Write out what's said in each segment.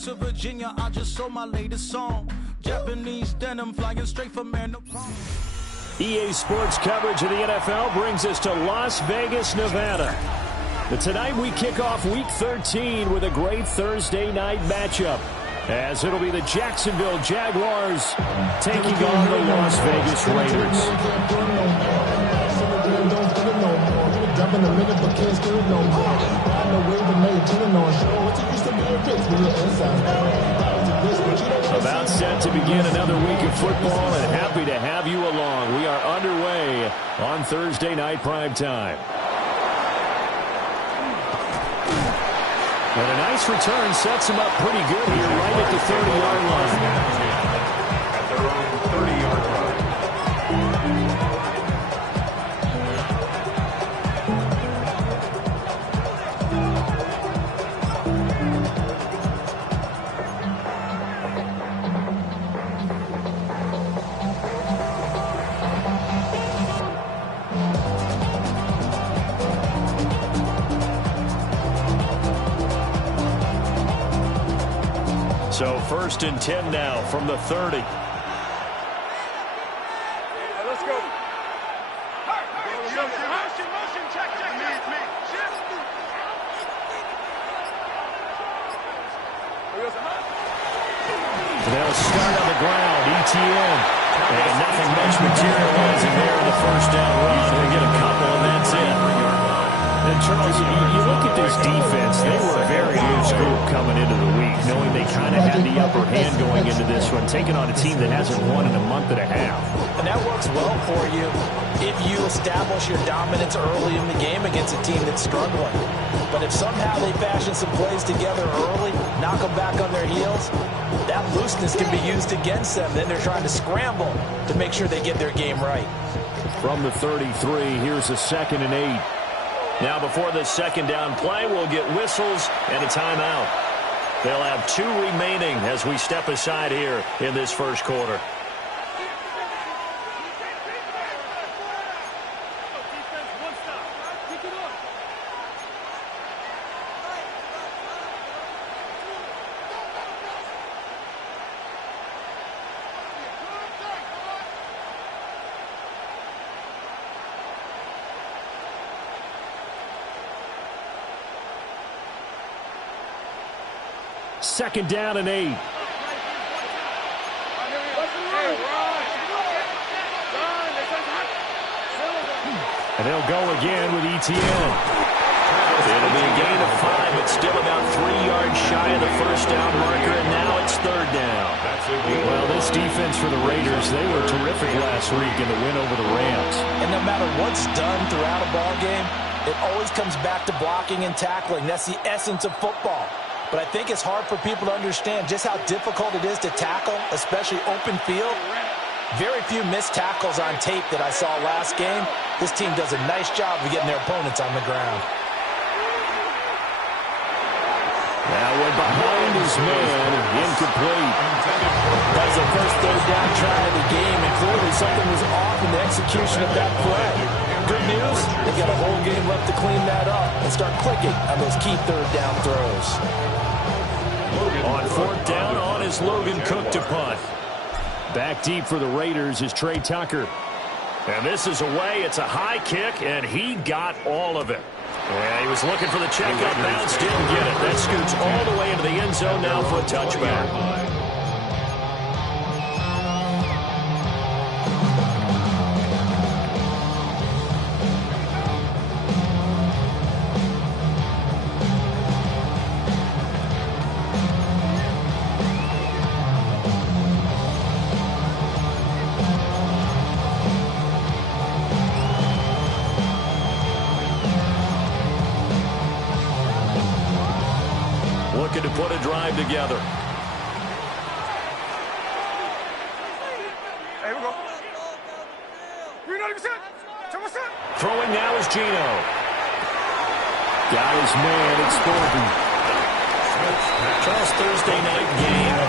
to Virginia, I just sold my latest song. Japanese denim flying straight from man. EA Sports coverage of the NFL brings us to Las Vegas, Nevada. But tonight we kick off Week 13 with a great Thursday night matchup, as it'll be the Jacksonville Jaguars taking on the Las Vegas Raiders. About set to begin another week of football, and happy to have you along. We are underway on Thursday night prime time. And a nice return sets him up pretty good here right at the 30-yard line. At their own 30-yard line. So 1st and 10 now from the 30. Let's go. Motion, check. Me. Shift. They'll start on the ground. ETN. And nothing much materializing there in the first down run. They get a couple, and that's it. And Charles, you look at this defense, they were a very loose group coming into the week, knowing they kind of had the upper hand going into this one, taking on a team that hasn't won in a month and a half. And that works well for you if you establish your dominance early in the game against a team that's struggling. But if somehow they fashion some plays together early, knock them back on their heels, that looseness can be used against them. Then they're trying to scramble to make sure they get their game right. From the 33, here's a 2nd and 8. Now before the second down play, we'll get whistles and a timeout. They'll have 2 remaining as we step aside here in this first quarter. Second down and 8. And they'll go again with ETN. It'll be a gain of 5, but still about 3 yards shy of the first down marker, and now it's 3rd down. Well, this defense for the Raiders, they were terrific last week in the win over the Rams. And no matter what's done throughout a ball game, it always comes back to blocking and tackling. That's the essence of football. But I think it's hard for people to understand just how difficult it is to tackle, especially open field. Very few missed tackles on tape that I saw last game. This team does a nice job of getting their opponents on the ground. Now we're behind his man, incomplete. That was the first 3rd down try of the game, and clearly something was off in the execution of that play. Good news, they got a whole game left to clean that up and start clicking on those key 3rd down throws. On 4th down, on is Logan Cook to punt. Back deep for the Raiders is Trey Tucker. And this is away. It's a high kick, and he got all of it. And he was looking for the checkup bounce, didn't get it. That scoots all the way into the end zone now for a touchback. Looking to put a drive together. Hey, we go. Throwing now is Gino. Got his man, it's Thornton. Charles, Thursday night game. I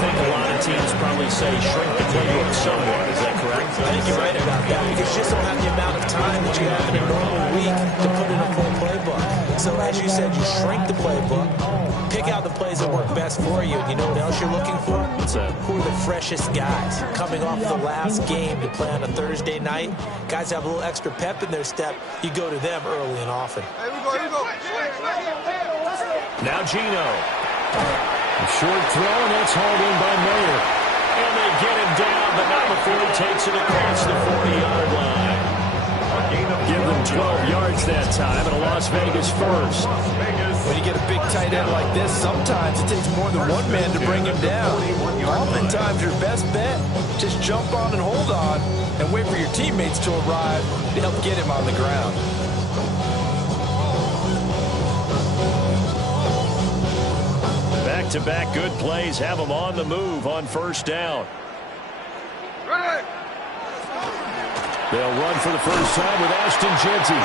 think a lot of teams probably say shrink the playbook somewhat. Is that correct? I think you're right about that because you just don't have the amount of time that you have in a normal week to put in a full playbook. So as you said, you shrink the playbook, pick out the the plays that work best for you. And you know what else you're looking for? Who are the freshest guys coming off the last game to play on a Thursday night? Guys have a little extra pep in their step. You go to them early and often. Here we go. Now Gino. A short throw, and that's hauled in by Mayer. And they get him down, but not before he takes it across the 40-yard line. Give them 12 yards that time, and a Las Vegas first. When you get a big tight end like this, sometimes it takes more than one man to bring him down. Oftentimes, your best bet, just jump on and hold on and wait for your teammates to arrive to help get him on the ground. Back-to-back good plays have them on the move on first down. They'll run for the first time with Ashton Jeanty.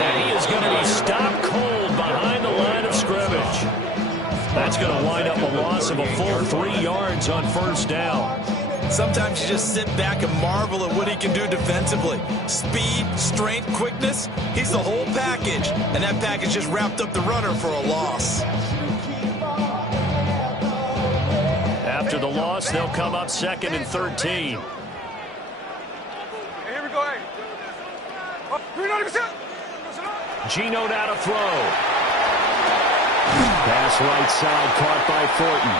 And he is going to be stopped cold behind the line of scrimmage. That's going to wind up a loss of a full 3 yards on first down. Sometimes you just sit back and marvel at what he can do defensively. Speed, strength, quickness, he's the whole package. And that package just wrapped up the runner for a loss. After the loss, they'll come up 2nd and 13. Gino now to throw. Pass right side caught by Thornton.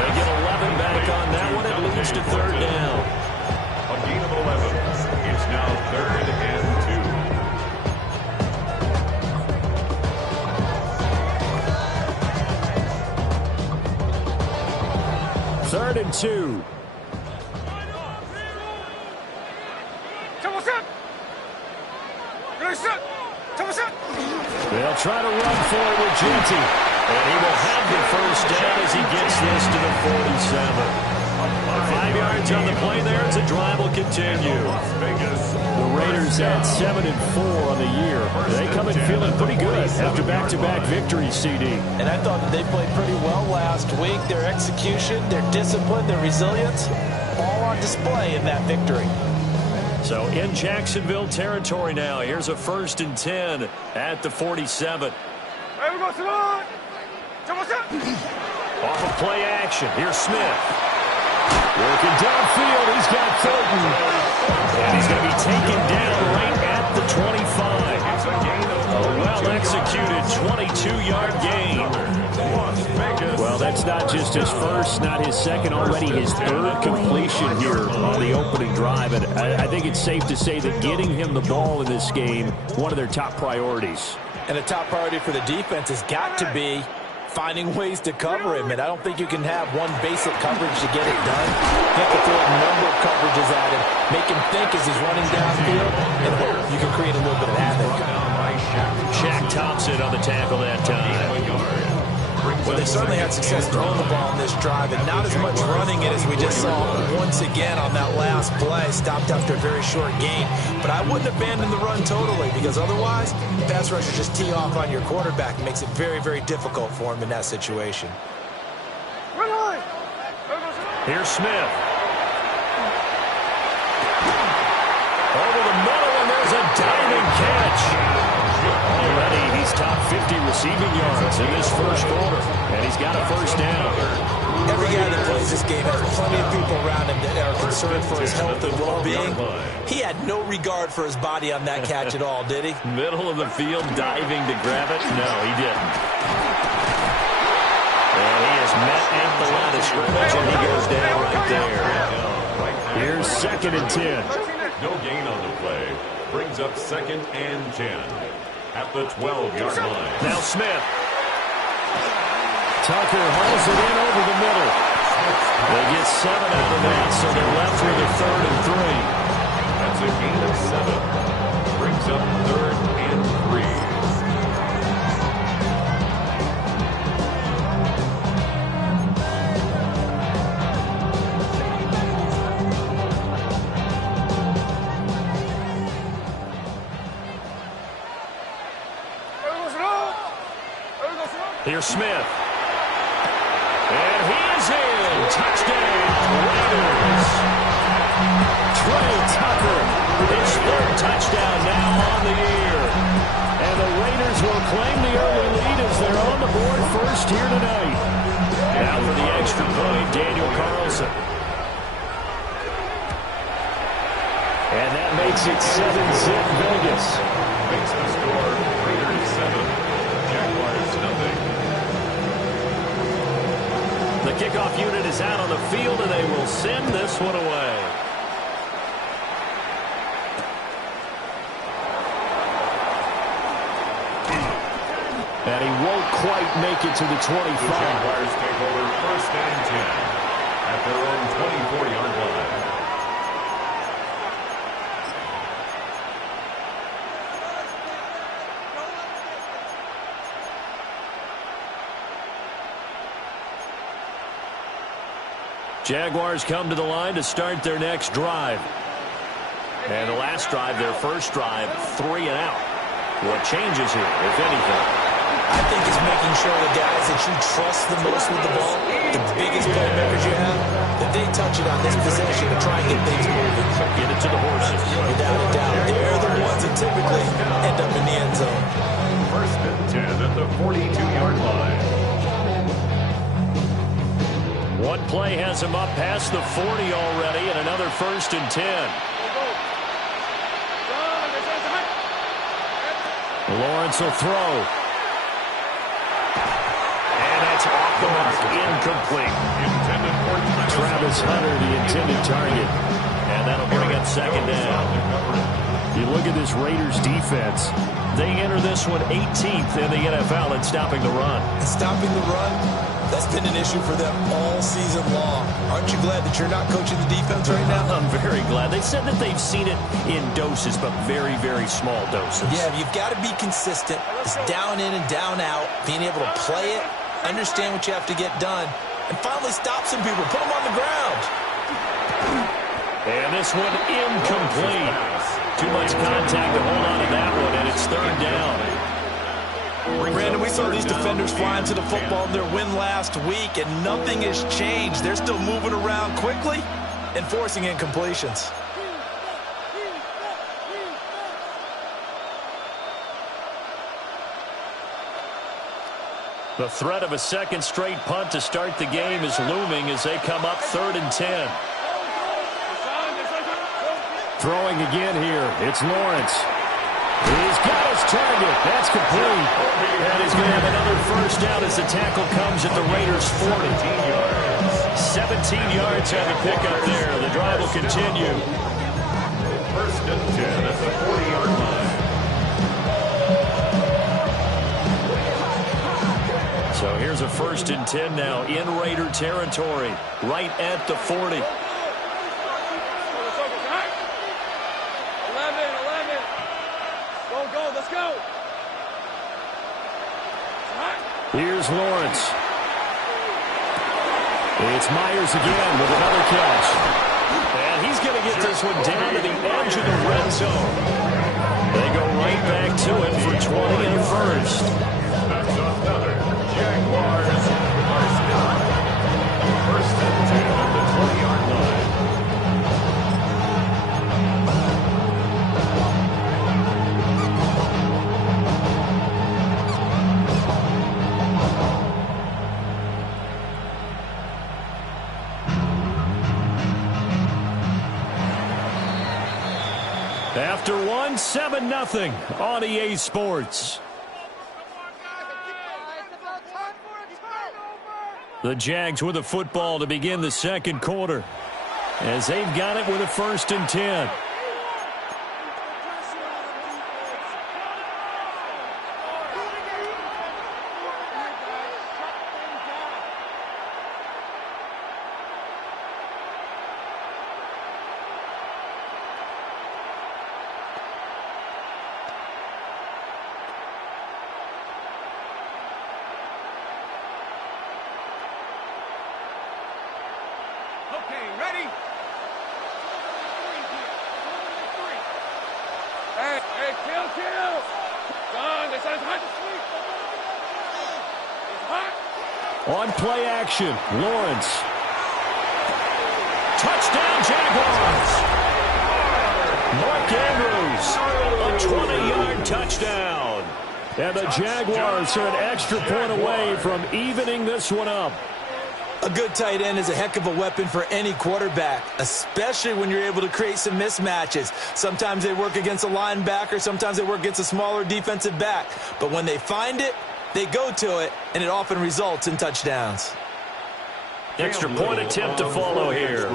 They get 11 back on that one. It leads to 3rd down. A gain of 11. It's now 3rd and 2. 3rd and 2. They'll try to run for it with Jeanty. And he will have the first down as he gets this to the 47. 5 yards on the play there as the drive will continue. The Raiders at 7-4 on the year. They come in feeling pretty good after back-to-back victories, CD. And I thought that they played pretty well last week. Their execution, their discipline, their resilience, all on display in that victory. So in Jacksonville territory now. Here's a 1st and 10 at the 47. Off of play action. Here's Smith. Working downfield. He's got Thornton. And he's going to be taken down right at the 25. A well-executed 22-yard gain. Well, that's not just his first, not his second, already his 3rd completion here on the opening drive. And I think it's safe to say that getting him the ball in this game, one of their top priorities. And a top priority for the defense has got to be finding ways to cover him. And I don't think you can have one basic coverage to get it done. You have to throw a number of coverages at him, make him think as he's running downfield, and hope you can create a little bit of havoc. Shaq Thompson on the tackle that time. Well, they certainly had success throwing the ball in this drive, and not as much running it as we just saw once again on that last play. Stopped after a very short gain. But I wouldn't abandon the run totally, because otherwise, pass rushers just tee off on your quarterback. It makes it very, very difficult for him in that situation. Here's Smith. Over the middle, and there's a diving catch. Already, he's top 50 receiving yards in this first quarter, and he's got a first down. Every guy that plays this game has plenty of people around him that are concerned for his health and well-being. He had no regard for his body on that catch at all, did he? Middle of the field, diving to grab it? No, he didn't. And he is met at the line of scrimmage, and he goes down right there. Here's 2nd and 10. No gain on the play. Brings up 2nd and 10 at the 12-yard line. Now Smith. Tucker hauls it in over the middle. They get 7 out of that, so they're left with a 3rd and 3. That's a gain of 7. Brings up 3rd and 3. Here's Smith. And he is in. Touchdown, Raiders. Trey Tucker, his 3rd touchdown now on the year. And the Raiders will claim the early lead as they're on the board first here tonight. Now for the extra point, Daniel Carlson. And that makes it 7-zip Vegas. Makes the score Raiders 7, Jaguars nothing. The kickoff unit is out on the field, and they will send this one away. And he won't quite make it to the 25. The Jaguars take over first and 10 at their own 24-yard line. Jaguars come to the line to start their next drive. And the last drive, their first drive, 3 and out. What changes here, if anything? I think it's making sure the guys that you trust the most with the ball, the biggest playmakers you have, that they touch it on this possession to try and get things moving. Get it to the horses. Without a doubt. They're the ones that typically end up in the end zone. First and 10 at the 42-yard line. One play has him up past the 40 already, and another first and 10. Lawrence will throw. And that's off the mark, incomplete. Travis Hunter, the intended target. And that'll bring up second down. You look at this Raiders defense. They enter this one 18th in the NFL in stopping the run. Stopping the run, that's been an issue for them all season long. Aren't you glad that you're not coaching the defense right now? I'm very glad. They said that they've seen it in doses, but very, very small doses. Yeah, you've got to be consistent. It's down in and down out, being able to play it, understand what you have to get done, and finally stop some people, put them on the ground. And this one incomplete. Too much contact to hold on to that one, and it's third down. Brandon, we saw these defenders flying to the football in their win last week, and nothing has changed. They're still moving around quickly and forcing incompletions. The threat of a second straight punt to start the game is looming as they come up 3rd and 10. Throwing again here. It's Lawrence. He's got his target. That's complete. And he's going to have another first down as the tackle comes at the Raiders' 40. 17 yards on the pickup there. The drive will continue. First and 10 at the 40-yard line. So here's a first and 10 now in Raider territory, right at the 40. Here's Lawrence. It's Myers again with another catch. And he's going to get this one down to the edge of the red zone. They go right back to it for 20 and a first. That's another Jaguars first down. First and 10 at the 20-yard line. After 7-0 on EA Sports. The Jags with a football to begin the second quarter as they've got it with a first and 10. On play action, Lawrence. Touchdown, Jaguars. Mark Andrews, a 20-yard touchdown. And the Jaguars are an extra point away from evening this one up. A good tight end is a heck of a weapon for any quarterback, especially when you're able to create some mismatches. Sometimes they work against a linebacker, sometimes they work against a smaller defensive back. But when they find it, they go to it, and it often results in touchdowns. Extra point attempt to follow here.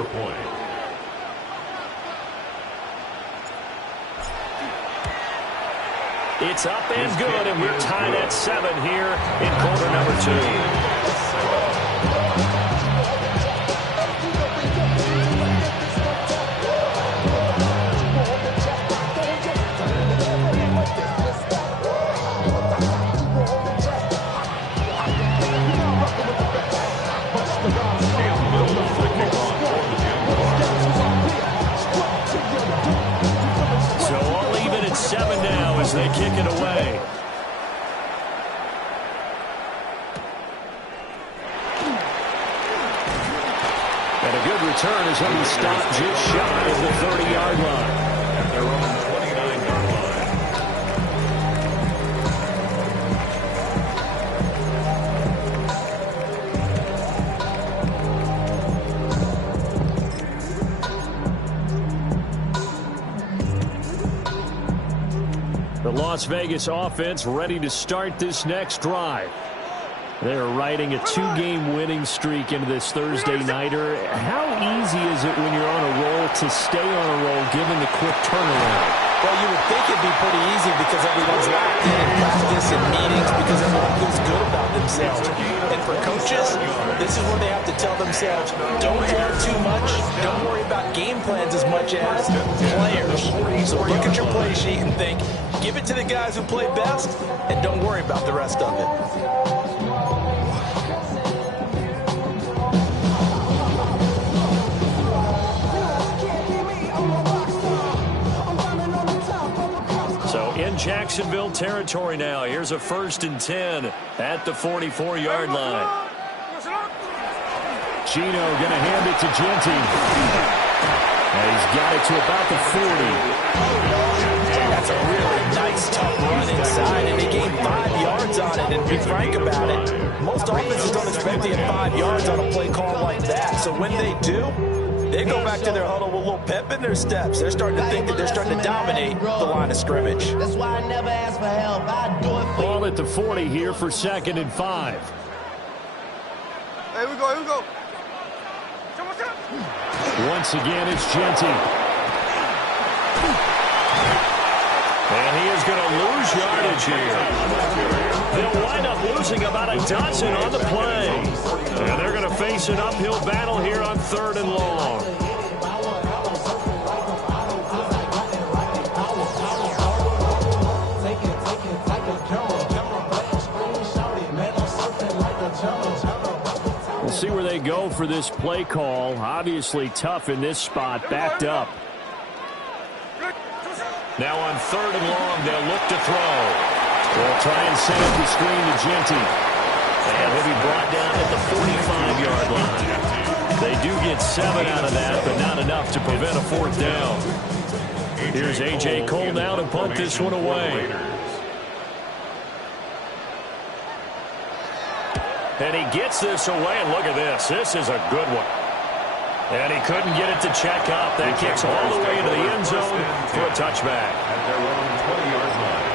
It's up and good, and we're tied at 7 here in quarter number 2. As they kick it away. And a good return is when he stopped just shy of the 30-yard line. At their own 29-yard line. The Las Vegas offense ready to start this next drive. They're riding a 2-game winning streak into this Thursday nighter. How easy is it when you're on a roll to stay on a roll given the quick turnaround? Well, you would think it'd be pretty easy because everyone's locked in practice and meetings because everyone feels good about themselves. And for coaches, this is where they have to tell themselves, don't care too much, don't worry about game plans as much as players. So look at your play sheet and think, give it to the guys who play best, and don't worry about the rest of it. So in Jacksonville territory now, here's a 1st and 10 at the 44-yard line. Gino going to hand it to Genty. And he's got it to about the 40. That's a really nice, tough run inside, and they gained 5 yards on it. And be frank about it, most offenses don't expect to get 5 yards on a play call like that. So when they do, they go back to their huddle with a little pep in their steps. They're starting to think that they're starting to dominate the line of scrimmage. That's why I never ask for help. I do it for you. Ball at the 40 here for 2nd and 5. Here we go, here we go. Once again, it's Genty. And he is going to lose yardage here. They'll wind up losing about a dozen on the play. And they're going to face an uphill battle here on 3rd and long. We'll see where they go for this play call. Obviously tough in this spot, backed up. Now on 3rd and long, they'll look to throw. They'll try and set up the screen to Genty. And he'll be brought down at the 45-yard line. They do get 7 out of that, but not enough to prevent a 4th down. Here's A.J. Cole now to punt this one away. And he gets this away, and look at this. This is a good one. And he couldn't get it to check up. That kicks all the way into the end zone for a touchback. At their own 20-yard line.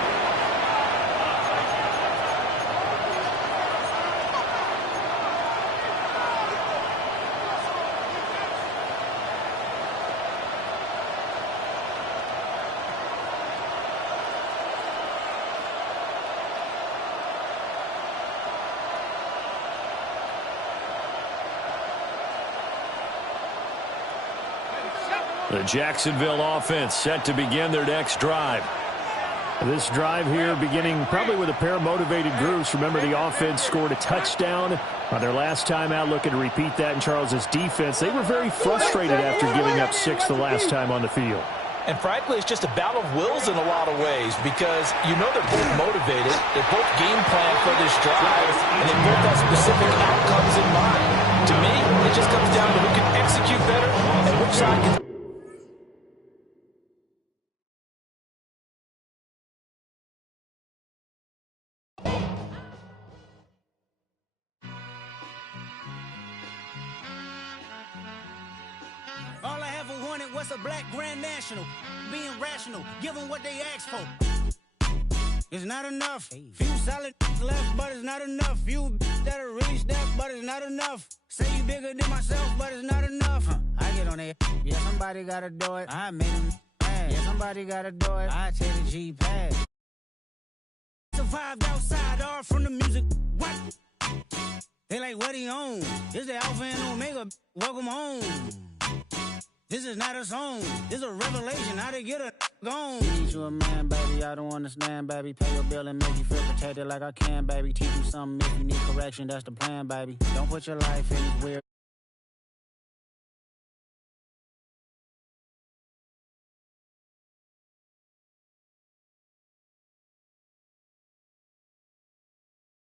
The Jacksonville offense set to begin their next drive. This drive here beginning probably with a pair of motivated groups. Remember, the offense scored a touchdown on their last time out. Looking to repeat that in Charles's defense. They were very frustrated after giving up 6 the last time on the field. And frankly, it's just a battle of wills in a lot of ways because you know they're both motivated. They're both game planned for this drive, and they both have specific outcomes in mind. To me, it just comes down to who can execute better and which side can what's a black grand national? Being rational, give them what they ask for. It's not enough. Few solid left, but it's not enough. Few that'll really step, but it's not enough. Say you bigger than myself, but it's not enough. I get on it. Yeah, somebody gotta do it. I made them mad. Yeah, somebody gotta do it. I take the G-pad. Survived outside, all from the music. What? They like, what he on? This the Alpha and Omega. Welcome home. This is not a song. This is a revelation. How they get a gone. Teach you a man, baby. I don't understand, baby. Pay your bill and make you feel protected like I can, baby. Teach you something if you need correction. That's the plan, baby. Don't put your life in this weird.